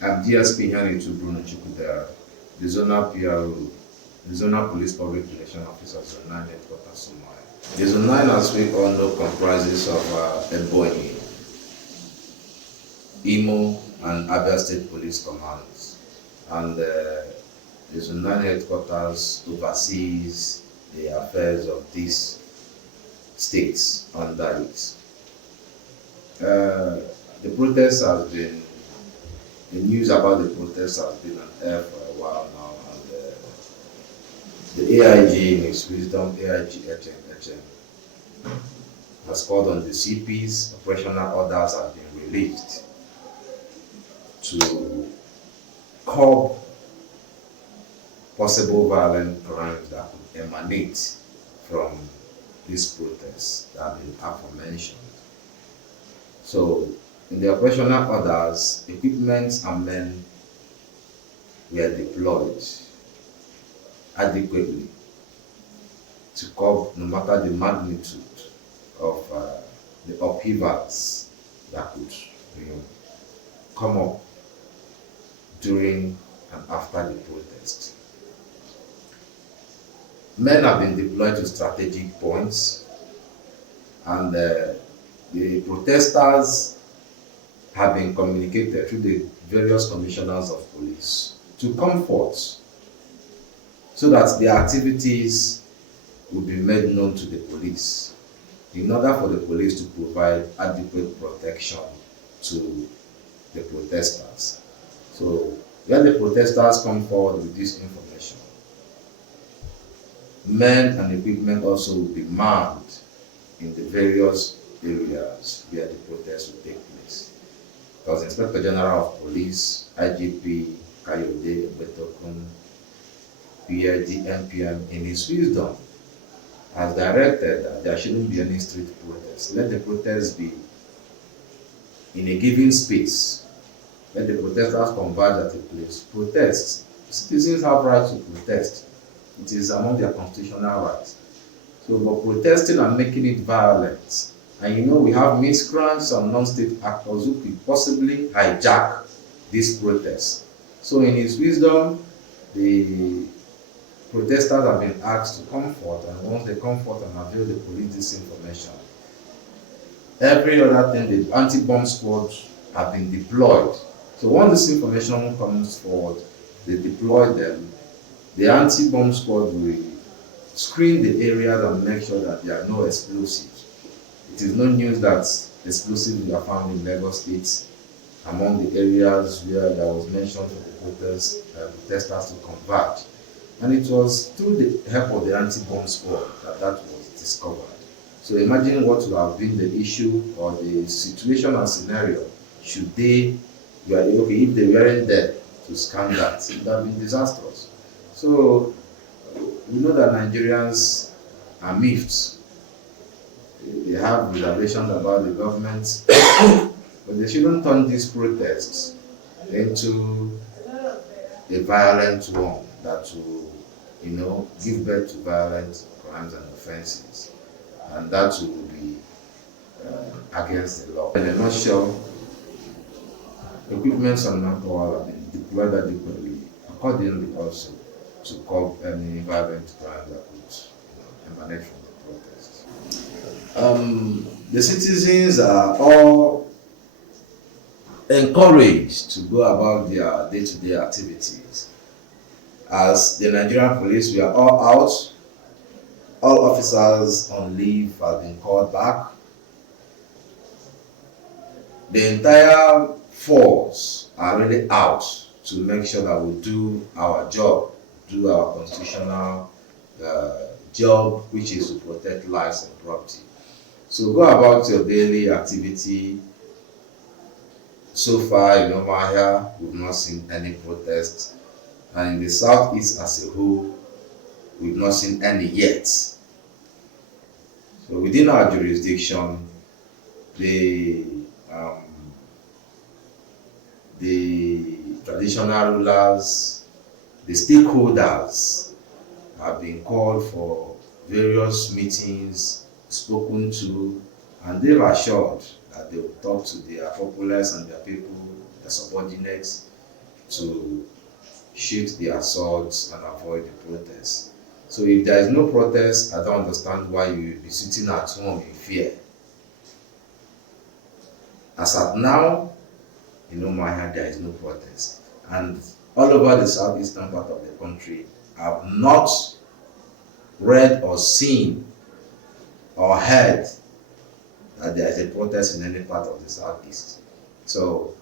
I'm DSP Hanitu Bruno Chukudera, the Zonal PRO, the Zonal Police Public Relations Officer, Zone 9 Headquarters, Somalia. The Zone 9, as we all know, comprises of Ebonyi, Imo, and Abia State Police Commands. And the Zone 9 Headquarters oversees the affairs of these states under it. The protest has been, the news about the protest has been on air for a while now, and the AIG in his wisdom, AIG has called on the CPs. Operational orders have been released to curb possible violent crimes that could emanate from these protests that have been aforementioned. So, in the operational orders, equipment and men were deployed adequately to curb no matter the magnitude of the upheavals that could come up during and after the protest. Men have been deployed to strategic points, and the protesters have been communicated through the various commissioners of police to come forth so that their activities will be made known to the police in order for the police to provide adequate protection to the protesters. So when the protesters come forward with this information, men and equipment also will be manned in the various areas where the protest will take place. Because Inspector General of Police, IGP Kayode Ebetokun, PID MPM, in his wisdom, has directed that there shouldn't be any street protests. Let the protests be in a given space. Let the protesters converge at a place. Protest. Citizens have rights to protest. It is among their constitutional rights. So, but protesting and making it violent, and we have miscreants and non-state actors who could possibly hijack this protest. So, in his wisdom, the protesters have been asked to come forth, and once they come forth and avail the police this information, every other thing, the anti-bomb squad have been deployed. So once this information comes forward, they deploy them. The anti-bomb squad will screen the areas and make sure that there are no explosives. It is no news that explosives were found in Lagos State among the areas where there was mention for the protesters to converge. And it was through the help of the anti-bomb squad that was discovered. So imagine what would have been the issue or the situation and scenario should if they weren't there to scan that. It would have been disastrous. So we know that Nigerians are miffed. They have reservations about the government, but they shouldn't turn these protests into a violent one that will give birth to violent crimes and offenses, and that will be against the law. In a nutshell, equipment and manpower have been deployed adequately, accordingly also to curb any violent crime that could emanate from the protests. The citizens are all encouraged to go about their day-to-day activities. As the Nigerian police, we are all out. All officers on leave have been called back. The entire force are really out to make sure that we do our job, do our constitutional job, which is to protect lives and property. So go about your daily activity. So far in Omahia, we've not seen any protests. And in the southeast as a whole, we've not seen any yet. So within our jurisdiction, the traditional rulers, the stakeholders have been called for various meetings, spoken to, and they've assured that they will talk to their populace and their people, their subordinates, to shoot the assaults and avoid the protests. So if there is no protest, I don't understand why you will be sitting at home in fear. As at now, in Umuahia, there is no protest. And all over the southeastern part of the country, I have not read or seen or heard that there is a protest in any part of the southeast. So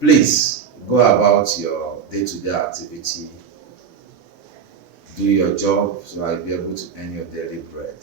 please go about your day-to-day activity, do your job so I'll be able to earn your daily bread.